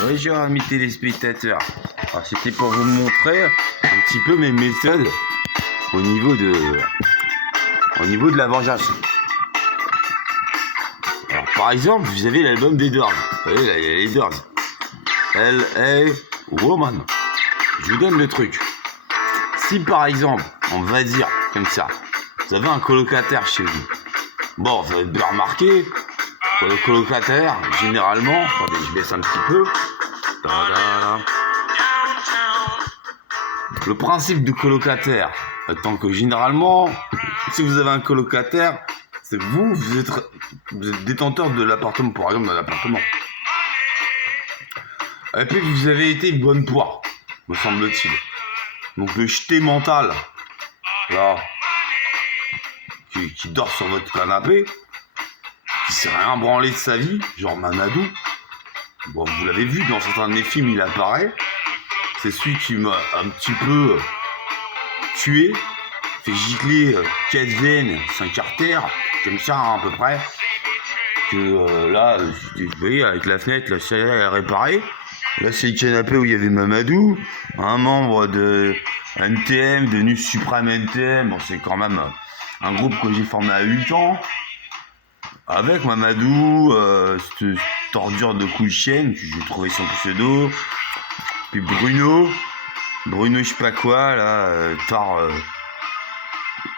Bonjour amis téléspectateurs. Alors, c'était pour vous montrer un petit peu mes méthodes au niveau de la vengeance. Alors, par exemple, vous avez l'album des Doors. Vous voyez là, il y a les Doors. L.A. Woman. Je vous donne le truc. Si par exemple, on va dire comme ça, vous avez un colocataire chez vous. Bon, vous avez bien remarqué que le colocataire, généralement, attendez, je baisse un petit peu. Tadam. Le principe du colocataire, étant que généralement, si vous avez un colocataire, c'est que vous êtes détenteur de l'appartement, par exemple, de l'appartement. Et puis vous avez été une bonne poire, me semble-t-il. Donc le jeté mental, là, qui dort sur votre canapé, qui s'est rien branlé de sa vie, genre Mamadou. Bon, vous l'avez vu dans certains de mes films, il apparaît. C'est celui qui m'a un petit peu tué, fait gicler 4 veines, 5 artères, comme ça hein, à peu près. Que là, vous voyez, avec la fenêtre, là, c'est réparé. Là, c'est le canapé où il y avait Mamadou, un membre de NTM, de Nus Suprême NTM. Bon, c'est quand même un groupe que j'ai formé à 8 ans. Avec Mamadou, cette tordure de cou de chienne, que j'ai trouvé son pseudo. Puis Bruno, je sais pas quoi, là,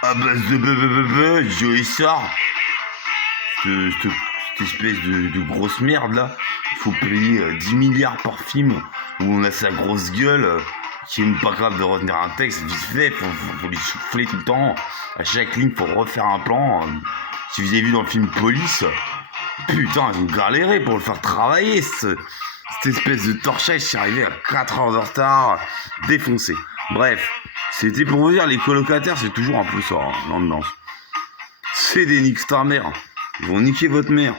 à base de Joey Star. Cette espèce de grosse merde là. Il faut payer 10 milliards par film où on a sa grosse gueule qui est même pas capable de retenir un texte vite fait. Faut lui souffler tout le temps. À chaque ligne, faut refaire un plan. Si vous avez vu dans le film Police, putain, ils ont galéré pour le faire travailler. Cette espèce de torchage, c'est arrivé à 4 heures de retard, défoncé. Bref, c'était pour vous dire, les colocataires, c'est toujours un peu ça, hein, l'ambiance. C'est des niques ta mère. Ils vont niquer votre mère.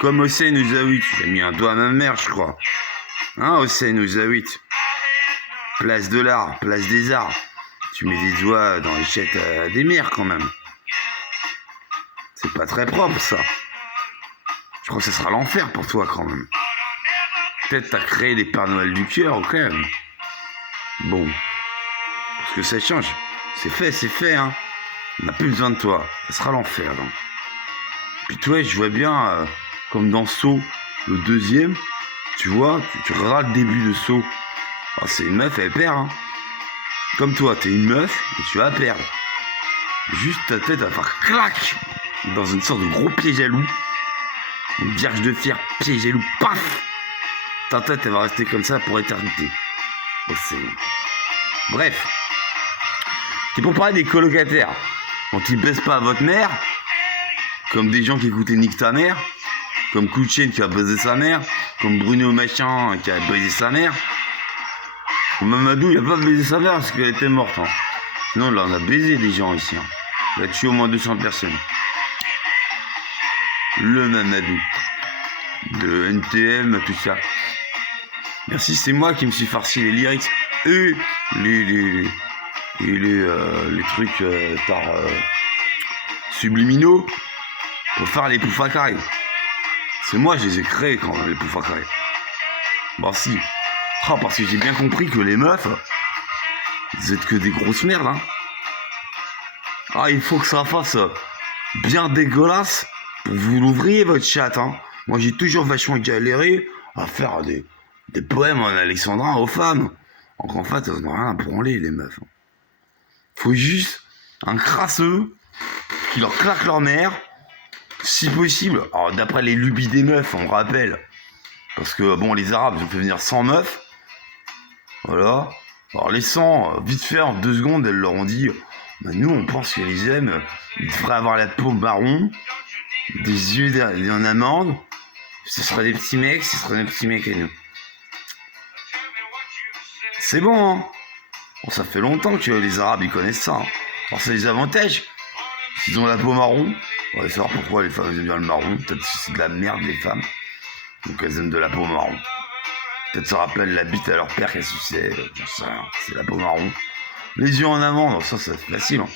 Comme Hossein Ouzaoui, tu as mis un doigt à ma mère, je crois. Hein, Hossein Ouzaoui. Place de l'art, place des arts. Tu mets des doigts dans les chettes des mères, quand même. C'est pas très propre, ça. Je crois que ça sera l'enfer pour toi, quand même. Peut-être t'as créé des Pères Noël du cœur, quand même. Bon. Parce que ça change. C'est fait, hein. On n'a plus besoin de toi. Ça sera l'enfer, donc. Puis toi, je vois bien, comme dans Saw, le deuxième, tu vois, tu regardes le début de Saw. Oh, c'est une meuf, elle perd, hein. Comme toi, t'es une meuf, et tu vas perdre. Juste ta tête va faire clac dans une sorte de gros piège à loup. Une vierge de fer, piège à loup, paf. Ta tête, elle va rester comme ça pour éternité. Oh, bref. C'est pour parler des colocataires. Quand ils baissent pas à votre mère, comme des gens qui écoutaient Nick ta mère, comme Kouchen qui a baisé sa mère, comme Bruno Machin qui a baisé sa mère. Mamadou, il a pas baisé sa mère parce qu'elle était morte. Hein. Sinon, là, on a baisé des gens ici. Hein. Il a tué au moins 200 personnes. Le Mamadou. De NTM, tout ça. Merci, c'est moi qui me suis farci les lyrics. Et les trucs subliminaux pour faire les poufs à carré. C'est moi, je les ai créés quand même, les poufs à carré. Bon, si. Oh, parce que j'ai bien compris que les meufs, vous êtes que des grosses merdes, hein. Ah, il faut que ça fasse bien dégueulasse pour vous l'ouvriez, votre chatte, hein. Moi, j'ai toujours vachement galéré à faire des poèmes en alexandrin aux femmes. Donc, en fait, ça n'a rien à branler, les meufs. Faut juste un crasseux qui leur claque leur mère, si possible. Alors, d'après les lubies des meufs, on rappelle. Parce que, bon, les Arabes, ils ont fait venir 100 meufs. Voilà. Alors, les 100, vite fait, en 2 secondes, elles leur ont dit bah, nous, on pense que les hommes, ils devraient avoir la peau marron, des yeux en amande. Ce seraient des petits mecs, ce seraient des petits mecs à nous. C'est bon, hein. Bon, ça fait longtemps que les Arabes, ils connaissent ça. Hein. Alors, c'est les avantages. S'ils ont la peau marron, on va savoir pourquoi les femmes aiment bien le marron. Peut-être si c'est de la merde, les femmes. Donc, elles aiment de la peau marron. Peut-être ça rappelle la bite à leur père qu'elle suçait. C'est la peau marron. Les yeux en amande, ça c'est facile. Hein.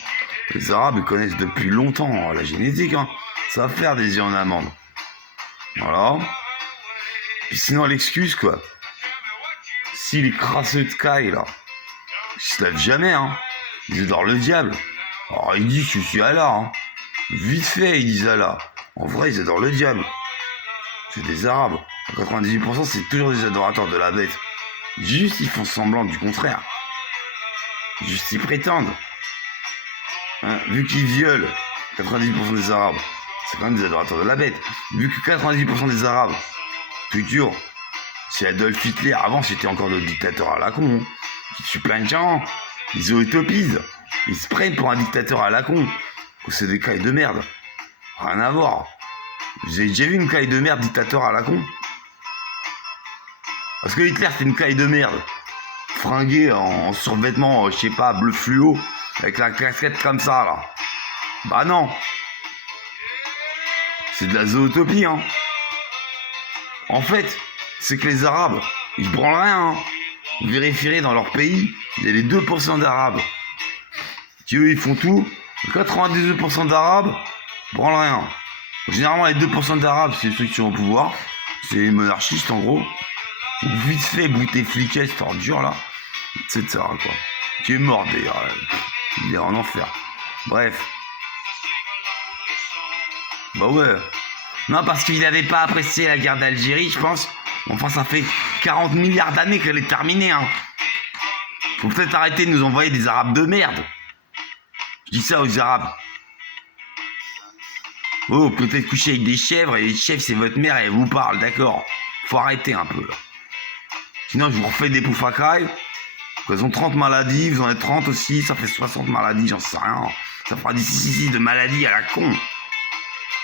Les Arabes, ils connaissent depuis longtemps la génétique. Hein. Ça va faire des yeux en amande. Voilà. Puis sinon, l'excuse, quoi. Si les crasseux de Sky, là, ils se lèvent jamais, hein. Ils adorent le diable. Alors, ils disent, je suis Allah, hein. Vite fait, ils disent Allah. En vrai, ils adorent le diable. C'est des Arabes. À 98%, c'est toujours des adorateurs de la bête. Juste, ils font semblant du contraire. Juste, ils prétendent. Hein, vu qu'ils violent 90% des Arabes, c'est quand même des adorateurs de la bête. Vu que 90% des Arabes, futurs, c'est Adolf Hitler. Avant, c'était encore le dictateur à la con. Qui tue plein de gens. Ils utopisent. Ils se prennent pour un dictateur à la con. C'est des cailles de merde. Rien à voir. Vous avez déjà vu une caille de merde dictateur à la con? Parce que Hitler, c'était une caille de merde. Fringué en survêtement, je sais pas, bleu fluo. Avec la casquette comme ça, là. Bah non. C'est de la zootopie, hein. En fait, c'est que les Arabes, ils branlent rien, hein. Vous vérifierez dans leur pays, il y a les 2% d'Arabes. Qui eux, ils font tout. 92% d'Arabes branlent rien. Généralement, les 2% d'Arabes, c'est ceux qui sont au pouvoir. C'est les monarchistes, en gros. Vite fait, bouter fliquet, cette ordure, là. C'est ça, quoi. Qui est mort, d'ailleurs. Il est en enfer. Bref. Bah ouais. Non, parce qu'il n'avait pas apprécié la guerre d'Algérie, je pense. Enfin, ça fait 40 milliards d'années qu'elle est terminée, hein. Faut peut-être arrêter de nous envoyer des Arabes de merde. Je dis ça aux Arabes. Oh, peut-être coucher avec des chèvres, et les chèvres, c'est votre mère, et elle vous parle, d'accord. Faut arrêter un peu, là. Sinon, je vous refais des poufs à craille. Ils ont 30 maladies, vous en êtes 30 aussi, ça fait 60 maladies, j'en sais rien. Ça fera des 6 de maladies à la con.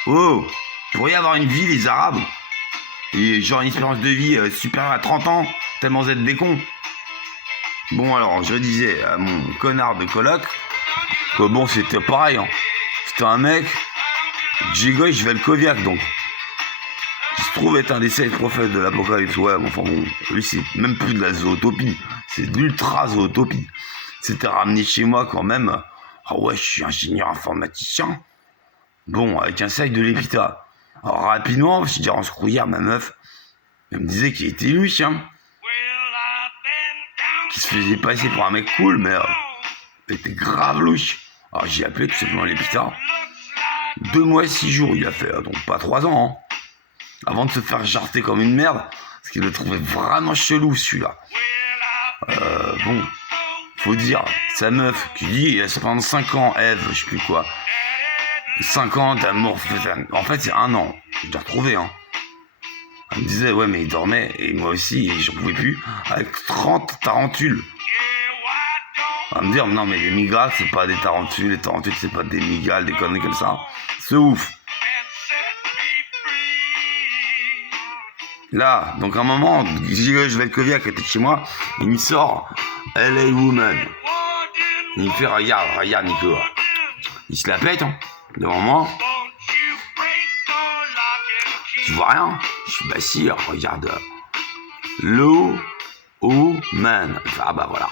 Oh, vous pourriez avoir une vie, les Arabes. Et genre une espérance de vie supérieure à 30 ans, tellement vous êtes des cons. Bon, alors, je disais à mon connard de coloc que bon, c'était pareil, hein. C'était un mec, Djigoï Velkoviak, donc. Qui se trouve être un des 7 prophètes de l'apocalypse. Ouais, mais enfin bon, lui, c'est même plus de la zootopie. C'est de l'ultra zootopie. C'était ramené chez moi quand même. Ah ouais, je suis ingénieur informaticien. Bon, avec un sac de l'épita. Alors rapidement, je dis en secouillère, ma meuf, elle me disait qu'il était louche, hein. Qu'il se faisait passer pour un mec cool, mais il était grave louche. Alors j'ai appelé tout simplement l'épita. 2 mois et 6 jours il a fait, donc pas 3 ans, hein. Avant de se faire jarter comme une merde, parce qu'il le trouvait vraiment chelou celui-là. Bon, faut dire, sa meuf, qui dit, ça pendant 5 ans, Eve, je sais plus quoi. 5 ans d'amour, en fait c'est 1 an, je l'ai retrouvé, hein. Elle me disait, ouais mais il dormait, et moi aussi, et j'en pouvais plus, avec 30 tarentules. Elle va me dire, non mais les migales, c'est pas des tarentules, les tarentules c'est pas des migales, des conneries comme ça. C'est ouf. Là, donc à un moment, Djigoï Velkoviak était chez moi, il me sort LA Woman. Il me fait, regarde Nico. Il se la pète, hein, devant moi. Je vois rien. Je suis bah si, regarde. Low Man. Il fait, ah bah voilà.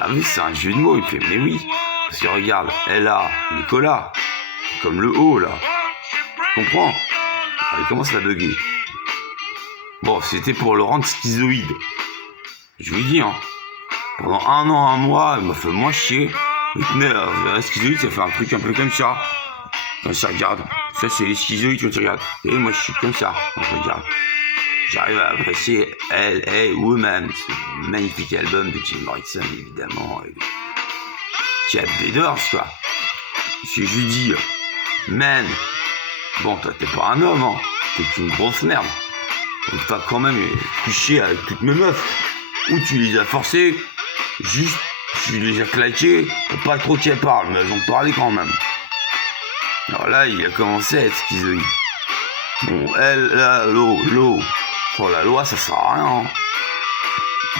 Ah oui, c'est un jeu de mots. Il fait, mais oui. Parce que regarde, elle a Nicolas. Comme le haut, là. Tu comprends? Il commence à bugger. Bon, c'était pour le rendre schizoïde. Je vous dis, hein. Pendant 1 an, 1 mois, il m'a fait moins chier. Mais schizoïde, ça fait un truc un peu comme ça. Quand ça regarde. Ça, c'est les schizoïdes quand tu regardes. Et moi, je suis comme ça quand je regarde. J'arrive à apprécier L.A. Woman. C'est un magnifique album de Jim Morrison, évidemment. Qui a des Doors, quoi. Parce que je lui dis, man, bon, toi, t'es pas un homme, hein. T'es une grosse merde. Donc t'as quand même couché avec toutes mes meufs. Ou tu les as forcées, juste tu les as claquées pour pas trop qu'elles parlent, mais elles ont parlé quand même. Alors là, il a commencé à être schizoïde. Bon, elle, là, l'eau. Pour la loi, ça sert à rien, hein.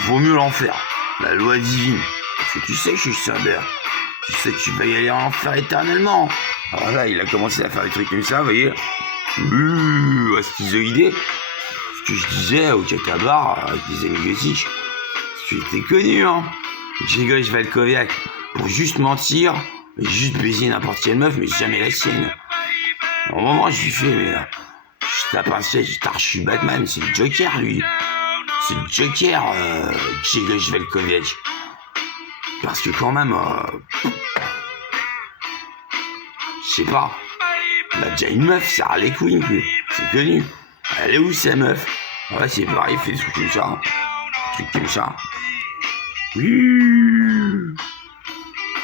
Vaut mieux l'enfer. La loi divine. Parce que tu sais que je suis sincère. Tu sais que tu vas y aller en enfer éternellement. Alors là, il a commencé à faire des trucs comme ça, vous voyez. À schizoïder. Ce que je disais au cacabar avec des amis gothiques. J'étais connu, hein. Djigoï Velkoviak pour juste mentir, et juste baiser n'importe quelle meuf, mais jamais la sienne. Au moment, je lui fais, mais je tape un siège, je suis Batman, c'est le Joker, lui. c'est le Joker, Grzegorz Velkovic. Parce que quand même, je sais pas, il a déjà une meuf, c'est Harley Quinn, c'est connu. Elle est où sa meuf? Ouais, c'est pareil, il fait des trucs comme ça. Des trucs comme ça.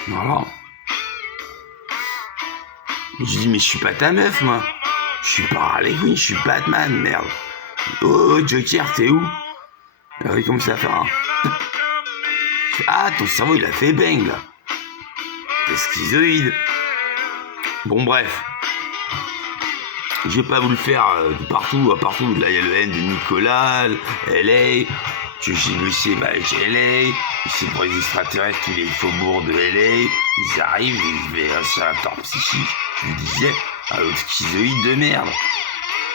Voilà. Je dis, mais je suis pas ta meuf, moi. Je suis pas Harley Quinn, je suis Batman, merde. Oh, Joker, t'es où? Alors, il commence à faire un... Ah, ton cerveau, il a fait bang, là. T'es schizoïde. Bon, bref. Je vais pas vous le faire partout. Là, il y a le N de Nicolas, LA. J'ai bossé avec LA. Ici, pour les extraterrestres, tous les faubourgs de LA. Ils arrivent, ils vont sur la torre psychique. Je vous disais, à l'autre schizoïde de merde.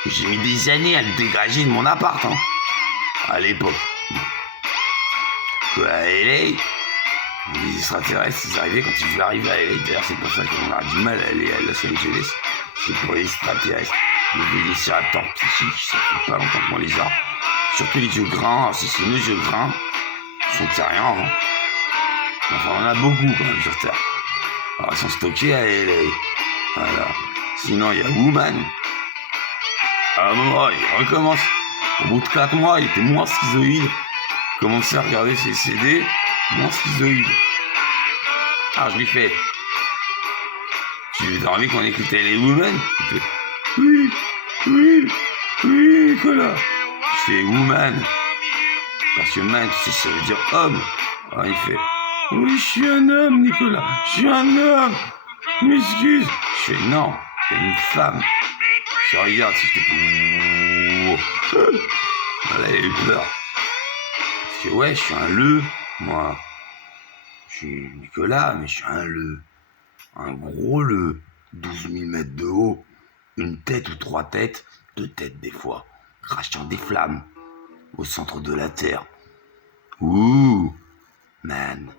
J'ai mis des années à le dégager de mon appart, hein. À l'époque. Quoi, à LA, les extraterrestres, ils arrivaient quand ils voulaient arriver à LA. D'ailleurs, c'est pour ça qu'on a du mal à aller à Los Angeles. C'est pour les extraterrestres. Les vélociraptors psychiques, ça fait pas longtemps qu'on les a. Surtout les yeux grands, si c'est nos yeux grands, ils sont terriens, hein. Enfin, on en a beaucoup quand même sur Terre. Alors, ils sont stockés à LA. Voilà. Sinon, il y a Woman. À un moment, il recommence. Au bout de 4 mois, il était moins schizoïde. Il commençait à regarder ses CD, moins schizoïde. Alors, je lui fais. Tu as envie qu'on écoutait les Woman? Il fait, oui, Nicolas. Je fais Woman. Parce que man, tu sais, ça veut dire homme. Alors, il fait, oui, je suis un homme, Nicolas. Je suis un homme. M'excuse. Je fais, non, t'es une femme. Je regarde, si je te fais, voilà, il a eu peur. Parce que ouais, je suis un le, moi. Je suis Nicolas, mais je suis un le. Un gros le. 12 000 mètres de haut. Une tête ou 3 têtes. 2 têtes des fois. Crachant des flammes. Au centre de la terre. Ouh, man.